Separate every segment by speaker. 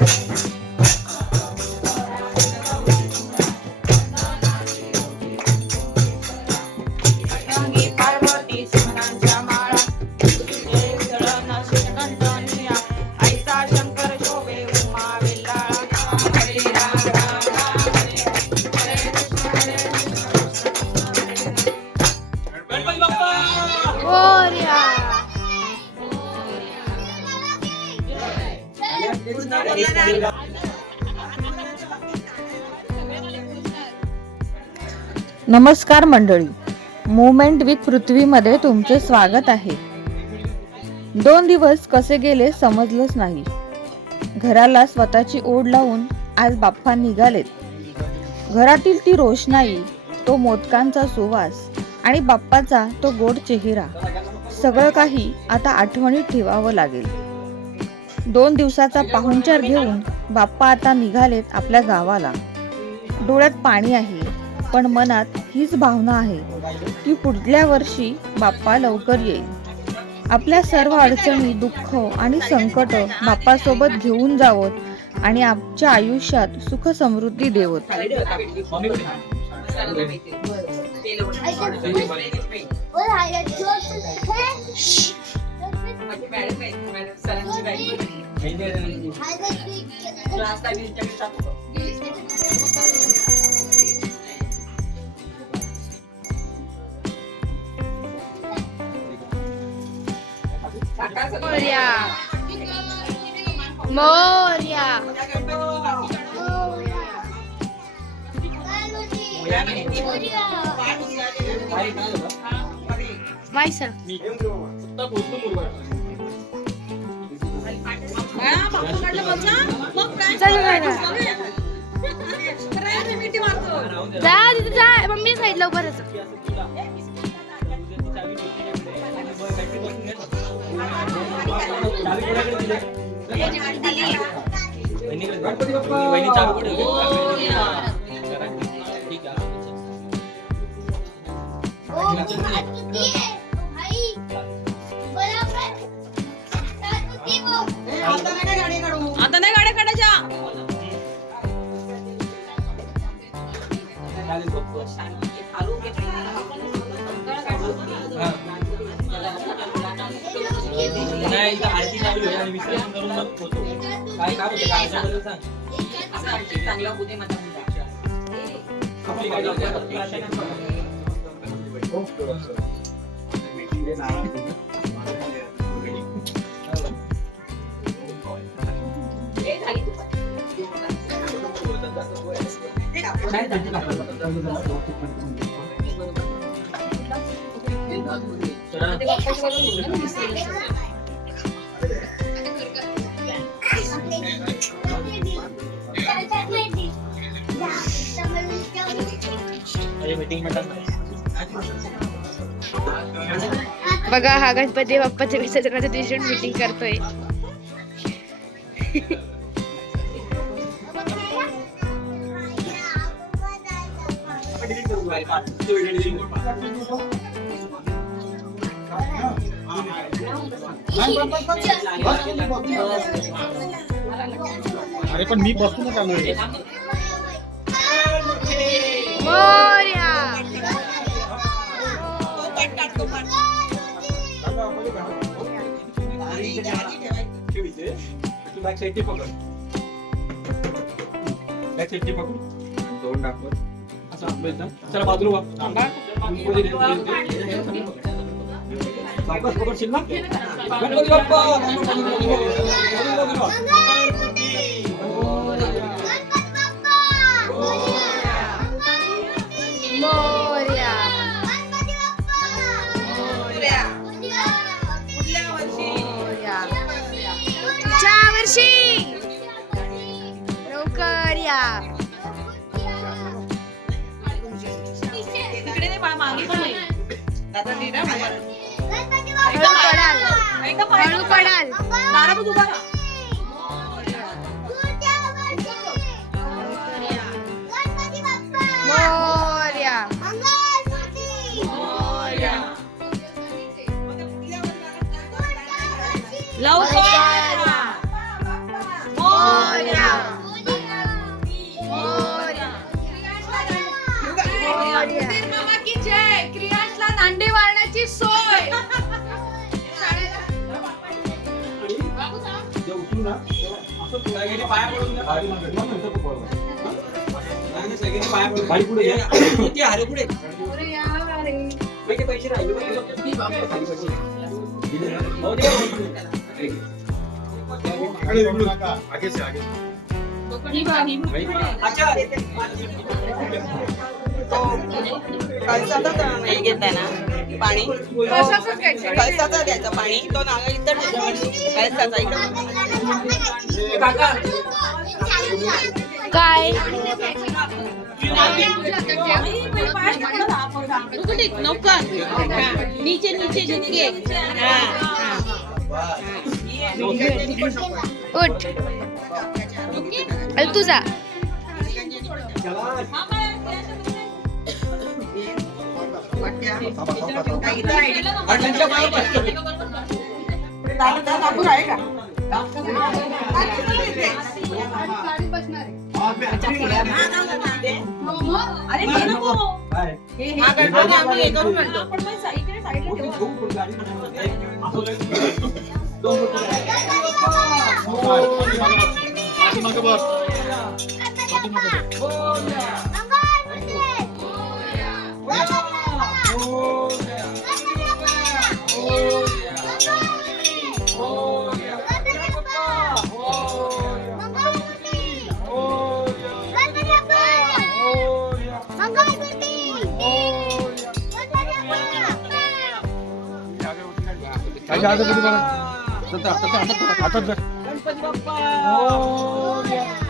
Speaker 1: Thank
Speaker 2: you.
Speaker 3: नमस्कार मंडळी. Movement with पृथ्वीमध्ये तुमचे स्वागत आहे. दोन दिवस कसे गेले समजलंच नाही. घराला स्वतःची ओढ लावून आज बाप्पा निघालेत. घरातील ती रोषणाई तो मोदकांचा सुवास आणि बाप्पाचा तो गोड चेहरा. सगळं काही आता आठवणीत ठेवावं लागेल. दोन दिवसाचा पाहुणचार घेऊन बाप्पा आता निघालेत आपल्या गावाला. डोळ्यात पाणी आहे पण मनात हीच भावना आहे की पुढल्या वर्षी बाप्पा लवकर येईल. आपल्या सर्व अडचणी दुःख आणि संकट बाप्पासोबत घेऊन जावत आणि आमच्या आयुष्यात सुख समृद्धी देवत
Speaker 1: त्यांची.
Speaker 2: मोरया मोरया
Speaker 1: काय काय झालं?
Speaker 2: जा तिथे जा मम्मी साईडला उभं
Speaker 1: ठेवली? ठीक आहे.
Speaker 4: नाही
Speaker 1: इथं आरती चालू आहे. आणि विसर्जन करून मग होतो? काय काम होतं कागदाबद्दल सांग. आपली गाडी आपल्या मीटिंग
Speaker 2: बघा हा गणपती बाप्पाच्या विसर्जनाच्या दिवशी मीटिंग करतोय.
Speaker 5: अरे पण मी बसूनच
Speaker 2: मोरया.
Speaker 1: बॅक साईडची पकड. बॅक साईडची पकड. दोन दाखवत. चला बाजूला वा. पुढे
Speaker 2: पडाल
Speaker 4: दारातच उभा
Speaker 1: ना? असं सगळ्यांनी पाया पडून बाई पुढे हारे पुढे? पैसे राहिले. ना? अच्छा.
Speaker 4: पाणी. कळसाचा द्यायचं पाणी. तो नागा इथं कळसाचा इकडं.
Speaker 2: काय?
Speaker 4: नीचे नीचे झुके
Speaker 2: उठ. तुझा
Speaker 1: पडतो.
Speaker 4: आहे का अरे हे नको.
Speaker 1: काय?
Speaker 4: हा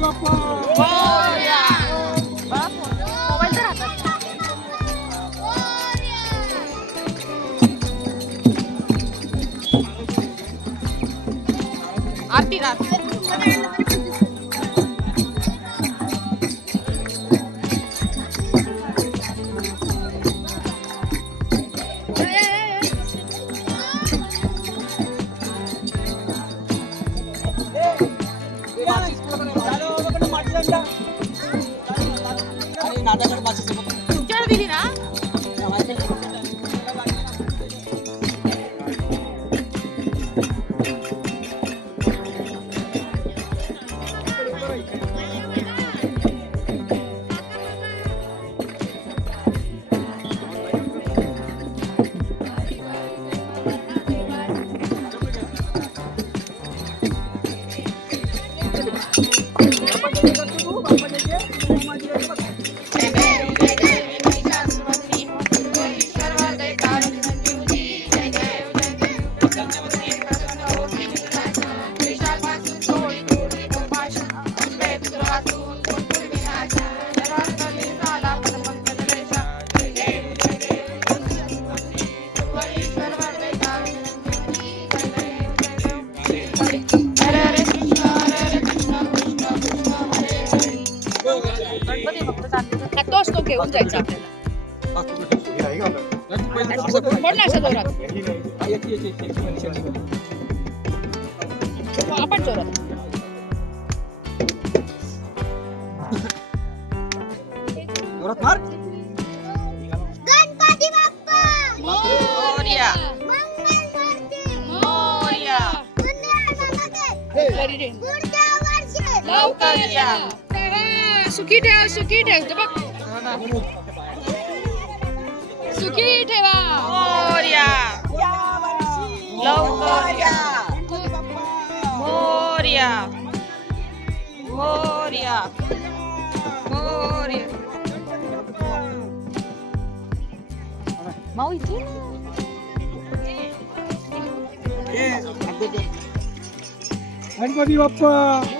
Speaker 4: Поля!
Speaker 2: तोच तो घेऊन जायचा आपल्याला बोल ना असं जोरात हो, आपण जोरात
Speaker 1: जोरात मार
Speaker 4: गणपती बाप्पा
Speaker 2: मोरया मोरया घरी रे.
Speaker 4: पुढच्या वर्षी
Speaker 2: लवकर या सुखी ठेव सुखी ठेव ते बघ सुखी ठेवा. मोरया. लवकर मोरया मोरया. मोरया.
Speaker 3: माऊ इथे ना.
Speaker 1: गणपती बाप्पा.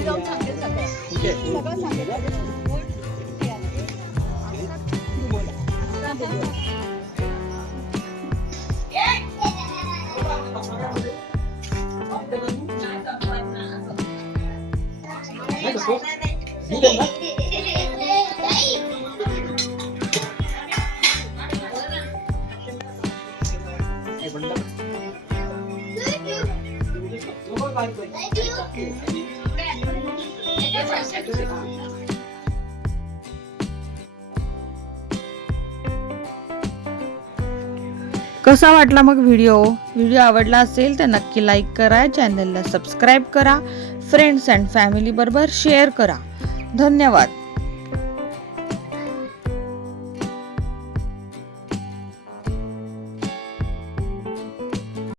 Speaker 2: घरी जाऊन सांगेल सगळं सगळं सांगेल
Speaker 3: कसा वाटला मग व्हिडिओ व्हिडिओ आवडला असेल तर नक्की लाईक करा चॅनलला सबस्क्राईब करा फ्रेंड्स अँड फॅमिली बरोबर शेअर करा. धन्यवाद.